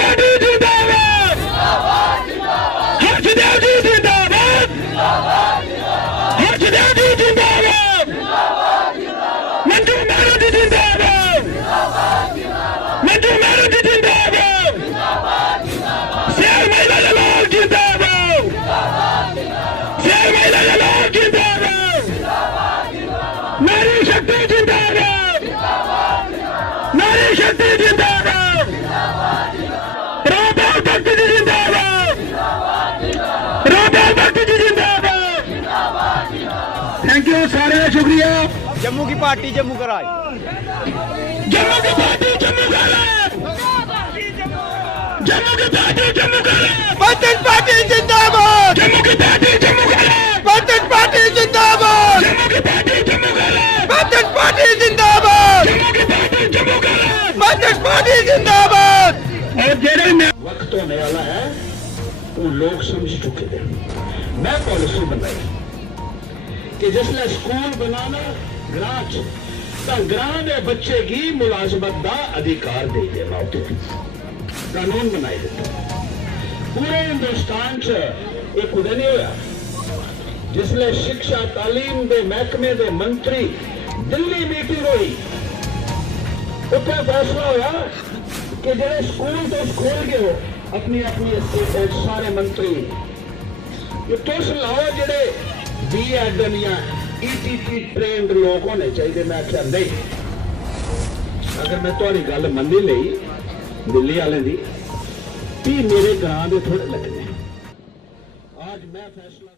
Party जिंदाबाद, हर्षदेव जी जिंदाबाद, हर्षदेव जी जिंदाबाद, मंजू मारुति जिंदाबाद, मंजू मारुति जिंदाबाद, शेर महिला जलाल जिंदाबाद, शेर महिला जलाल जिंदाबाद, नारी शक्ति जिंदाबाद, नारी शक्ति जिंदाबाद, रामपाल भक्त जी जिंदाबाद, रामपाल भक्त जी जिंदाबाद। थैंक यू, सारे शुक्रिया। जम्मू की पार्टी जम्मू कराए, जम्मू की पार्टी जम्मू कराए, जम्मू की पार्टी जम्मू कराए, बंधन पार्टी जिंदाबाद, जम्मू की पार्टी जम्मू कराए, बंधन पार्टी जिंदाबाद, जम्मू की पार्टी जम्मू कराए, बंधन पार्टी जिंदाबाद, जम्मू की पार्टी जम्मू कराए। बंधन पार्टी जिंदाबाद। और जेड़े वक्त होने वाला है वो लोग समझ चुके हैं। मैं पॉलिसी बनाई कि जिसने स्कूल बनाना ग्रां च तां ग्रां दे बच्चे की मुलाजमत का अधिकार दे देना, उत्थे कानून बनाई दिता। पूरे हिंदुस्तान च एक कुदै नहीं होया जिसले शिक्षा तालीम के महकमे के मंत्री दिल्ली मीटिंग हुई, उत्थे फैसला होया कि जेडे स्कूल तो खोल गए हो अपनी अपनी स्टेट सारे मंत्री तुस लाओ जेडे BEd या ETT ट्रेंड लोग होने चाहिए। मैं आख्या नहीं, अगर मैं तुम्हारी गल मनी ली दिल्ली वाले दी, मेरे ग्रां दे थोड़े लगने। आज मैं फैसला